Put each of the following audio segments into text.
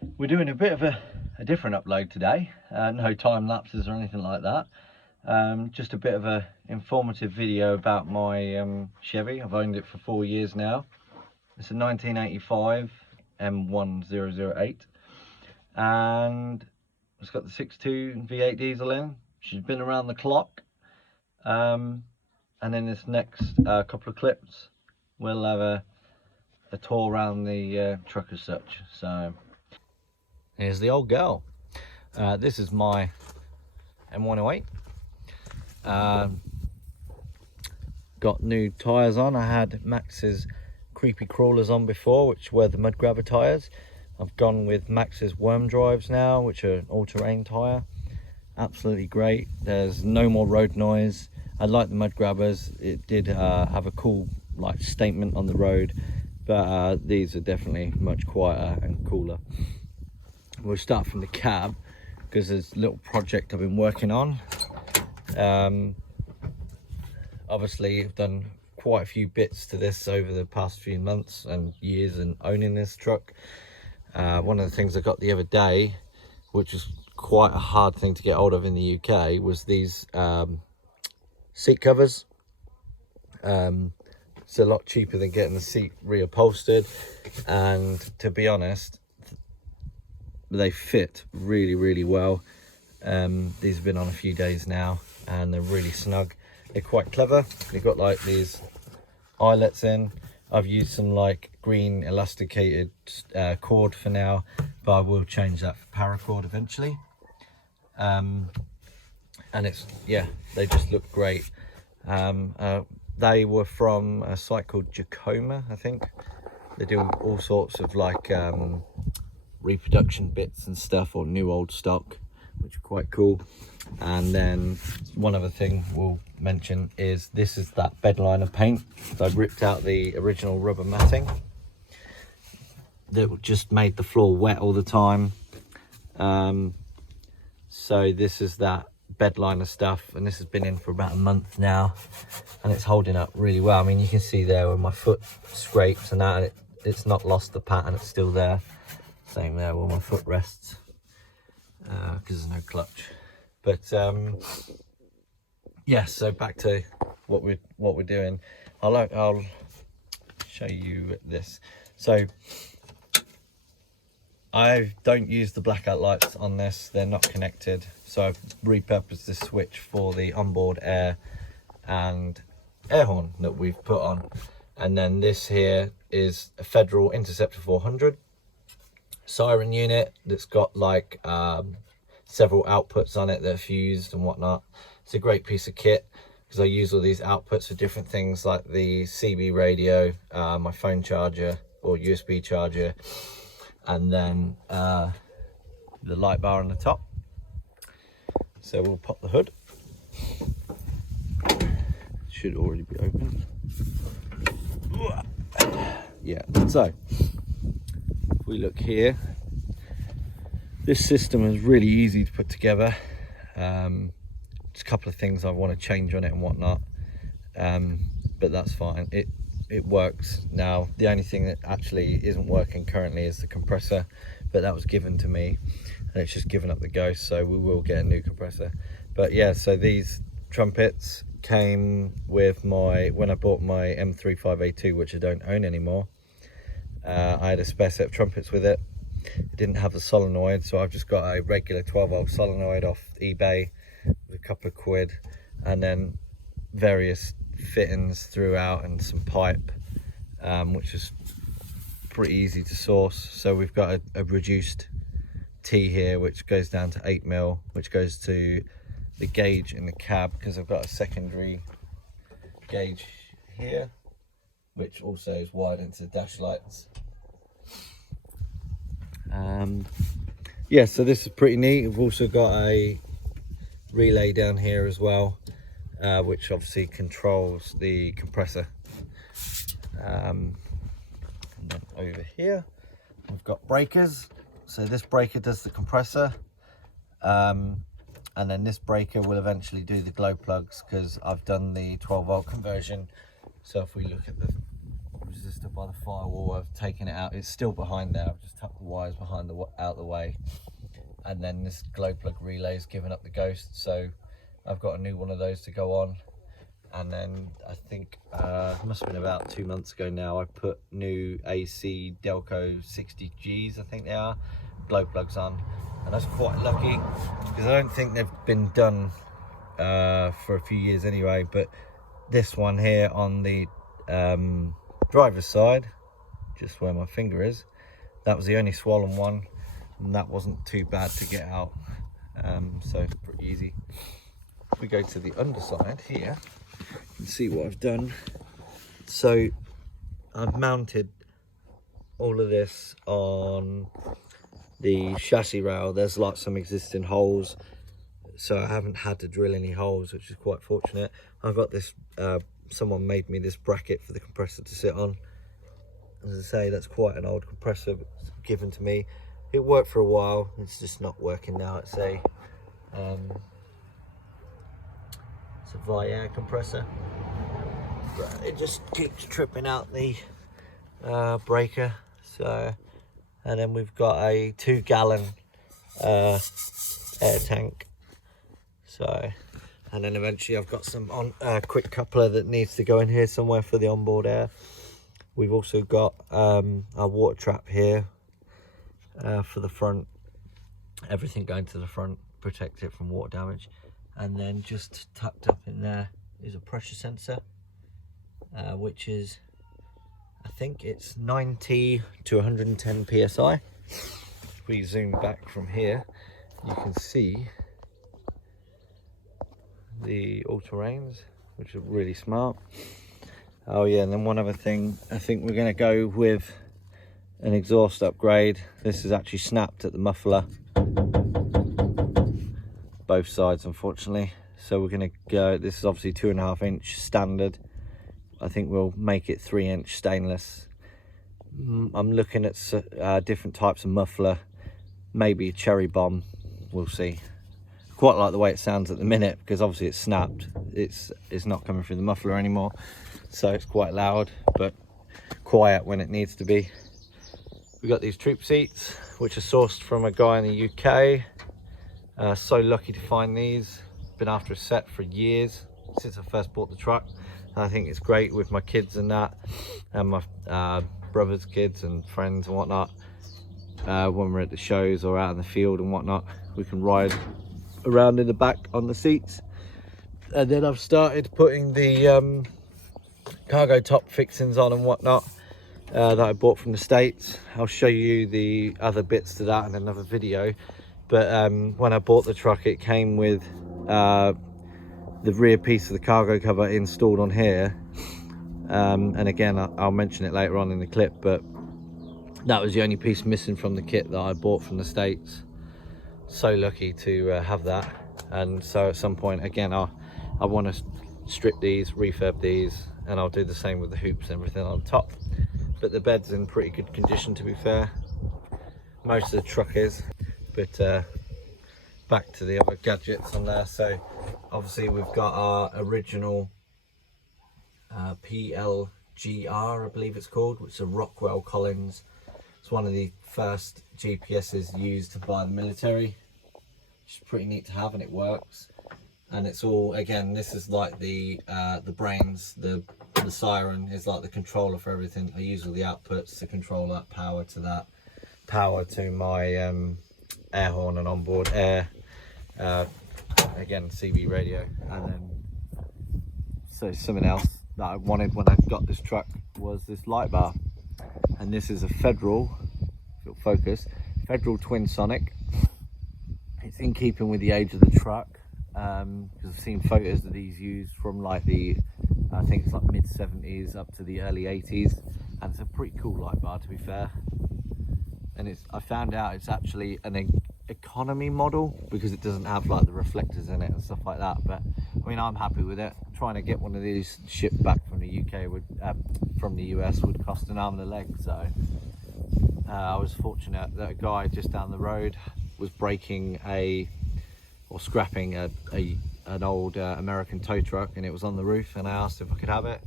We're doing a bit of a different upload today. No time lapses or anything like that. Just a bit of a informative video about my Chevy. I've owned it for 4 years now. It's a 1985 M1008 and it's got the 6.2 V8 diesel in. She's been around the clock. And in this next couple of clips we'll have a tour around the truck as such. So here's the old girl. This is my M1008. Got new tyres on. I had Max's creepy crawlers on before, which were the mud grabber tyres. I've gone with Max's worm drives now, which are an all-terrain tyre. Absolutely great. There's no more road noise. I like the mud grabbers. It did have a cool like statement on the road, but these are definitely much quieter and cooler. We'll start from the cab because there's a little project I've been working on. Obviously I've done quite a few bits to this over the past few months and years in owning this truck. One of the things I got the other day, which was quite a hard thing to get hold of in the UK, was these seat covers. It's a lot cheaper than getting the seat reupholstered, and to be honest, they fit really well. These have been on a few days now and they're really snug. They're quite clever. They've got like these eyelets in. I've used some like green elasticated cord for now, but I will change that for paracord eventually. And it's, yeah, they just look great. They were from a site called Jacoma, I think. They do all sorts of like reproduction bits and stuff, or new old stock, which are quite cool. And then one other thing we'll mention is this is that bed liner paint. So I ripped out the original rubber matting that just made the floor wet all the time. So this is that bed liner stuff, and this has been in for about a month now and it's holding up really well. I mean, you can see there where my foot scrapes and that, and it's not lost the pattern, it's still there. Same there where my foot rests, because there's no clutch. But yeah, so back to what we're doing. I'll show you this. So I don't use the blackout lights on this, they're not connected, so I've repurposed this switch for the onboard air and air horn that we've put on. And then this here is a Federal Interceptor 400 siren unit that's got like several outputs on it that are fused and whatnot. It's a great piece of kit because I use all these outputs for different things, like the CB radio, my phone charger or USB charger, and then the light bar on the top. So we'll pop the hood. Should already be open. Yeah, so if we look here, this system is really easy to put together. Just a couple of things I want to change on it and whatnot, but that's fine. It works now. The only thing that actually isn't working currently is the compressor, but that was given to me and it's just given up the ghost, so we will get a new compressor. But yeah, so these trumpets came with when I bought my M35A2, which I don't own anymore. I had a spare set of trumpets with it. It didn't have the solenoid, so I've just got a regular 12-volt solenoid off eBay with a couple of quid, and then various fittings throughout and some pipe, which is pretty easy to source. So we've got a reduced T here, which goes down to 8mm, which goes to the gauge in the cab, because I've got a secondary gauge here, which also is wired into the dash lights. Yeah, so this is pretty neat. We've also got a relay down here as well, which obviously controls the compressor. And then over here we've got breakers. So this breaker does the compressor, and then this breaker will eventually do the glow plugs, because I've done the 12-volt conversion. So if we look at the resistance stood by the firewall. I've taken it out. It's still behind there. I've just tucked the wires behind out the way. And then this glow plug relay's given up the ghost, so I've got a new one of those to go on. And then I think it must have been about 2 months ago now, I put new AC Delco 60Gs, I think they are, glow plugs on. And I was quite lucky because I don't think they've been done for a few years anyway, but this one here on the driver's side, just where my finger is, that was the only swollen one, and that wasn't too bad to get out, so it's pretty easy. If we go to the underside here, you can see what I've done. So I've mounted all of this on the chassis rail. There's like some existing holes, so I haven't had to drill any holes, which is quite fortunate. I've got this, someone made me this bracket for the compressor to sit on. As I say, that's quite an old compressor given to me. It worked for a while, it's just not working now. It's a Via compressor, but it just keeps tripping out the breaker. So, and then we've got a 2-gallon air tank. So, and then eventually I've got some quick coupler that needs to go in here somewhere for the onboard air. We've also got a water trap here for the front, everything going to the front, protect it from water damage. And then just tucked up in there is a pressure sensor, which is, I think it's 90 to 110 psi. If we zoom back from here, you can see the all-terrains, which are really smart. Oh yeah, and then one other thing, I think we're going to go with an exhaust upgrade. This is actually snapped at the muffler, both sides unfortunately, so we're going to go, this is obviously 2.5 inch standard. I think we'll make it 3 inch stainless. I'm looking at different types of muffler, maybe a cherry bomb, we'll see. Quite like the way it sounds at the minute, because obviously it's snapped, it's not coming through the muffler anymore, so it's quite loud but quiet when it needs to be. We've got these troop seats, which are sourced from a guy in the UK. So lucky to find these. Been after a set for years, since I first bought the truck. And I think it's great with my kids and that, and my brother's kids and friends and whatnot. When we're at the shows or out in the field and whatnot, we can ride around in the back on the seats. And then I've started putting the cargo top fixings on and whatnot that I bought from the States. I'll show you the other bits to that in another video. But when I bought the truck, it came with the rear piece of the cargo cover installed on here. And again, I'll mention it later on in the clip, but that was the only piece missing from the kit that I bought from the States. So lucky to have that. And so at some point, again, I want to strip these, refurb these, and I'll do the same with the hoops and everything on top. But the bed's in pretty good condition, to be fair. Most of the truck is. But back to the other gadgets on there. So obviously we've got our original PLGR, I believe it's called, which is a Rockwell Collins. It's one of the first GPSs used by the military, which is pretty neat to have, and it works. And it's all, again, this is like the brains, the siren is like the controller for everything. I use all the outputs to control that power to my air horn and onboard air, again CB radio. And then so something else that I wanted when I got this truck was this light bar, and this is a Federal, if it'll focus, Federal Twin Sonic. It's in keeping with the age of the truck, because I've seen photos of these used from like the, I think it's like mid 70s up to the early 80s, and it's a pretty cool light bar, to be fair. And I found out it's actually an economy model because it doesn't have like the reflectors in it and stuff like that. But I mean, I'm happy with it. Trying to get one of these shipped back from the UK would, from the US, would cost an arm and a leg. So I was fortunate that a guy just down the road was breaking scrapping an old American tow truck, and it was on the roof, and I asked if I could have it.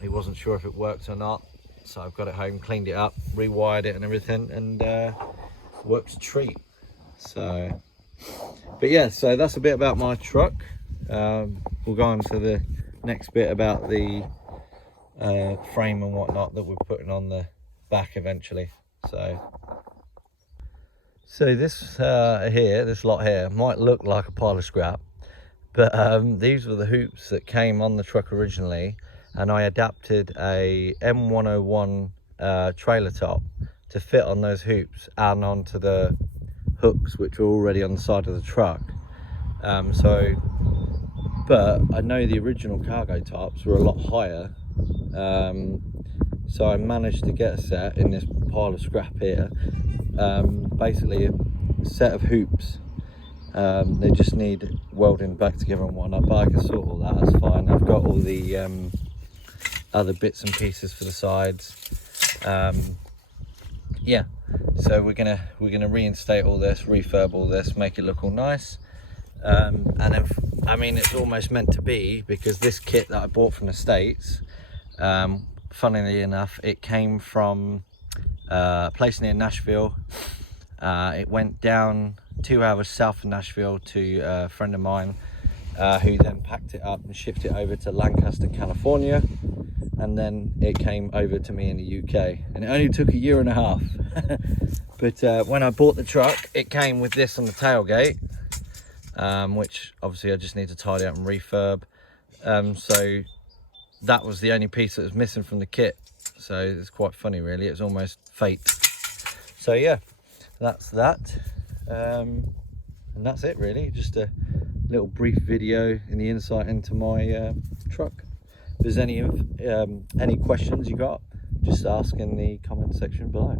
He wasn't sure if it worked or not. so I've got it home, cleaned it up, rewired it and everything, and works a treat. So, but yeah, so that's a bit about my truck. We'll go on to the next bit about the frame and whatnot that we're putting on the back eventually. So this this lot here might look like a pile of scrap, but these were the hoops that came on the truck originally, and I adapted a M1008 trailer top to fit on those hoops and onto the hooks which were already on the side of the truck. But I know the original cargo tops were a lot higher, so I managed to get a set in this pile of scrap here. Basically a set of hoops. They just need welding back together and whatnot, but I can sort all that, that's fine. I've got all the other bits and pieces for the sides. Yeah, so we're gonna reinstate all this, refurb all this, make it look all nice. And then, I mean, it's almost meant to be, because this kit that I bought from the States, funnily enough, it came from a place near Nashville. It went down 2 hours south of Nashville to a friend of mine, who then packed it up and shipped it over to Lancaster, California, and then it came over to me in the UK, and it only took 1.5 years. But when I bought the truck, it came with this on the tailgate, which obviously I just need to tidy up and refurb. So that was the only piece that was missing from the kit, so it's quite funny really. It's almost fate. So yeah, that's that, and that's it really. Just a little brief video in the insight into my truck. If there's any questions you got, just ask in the comment section below.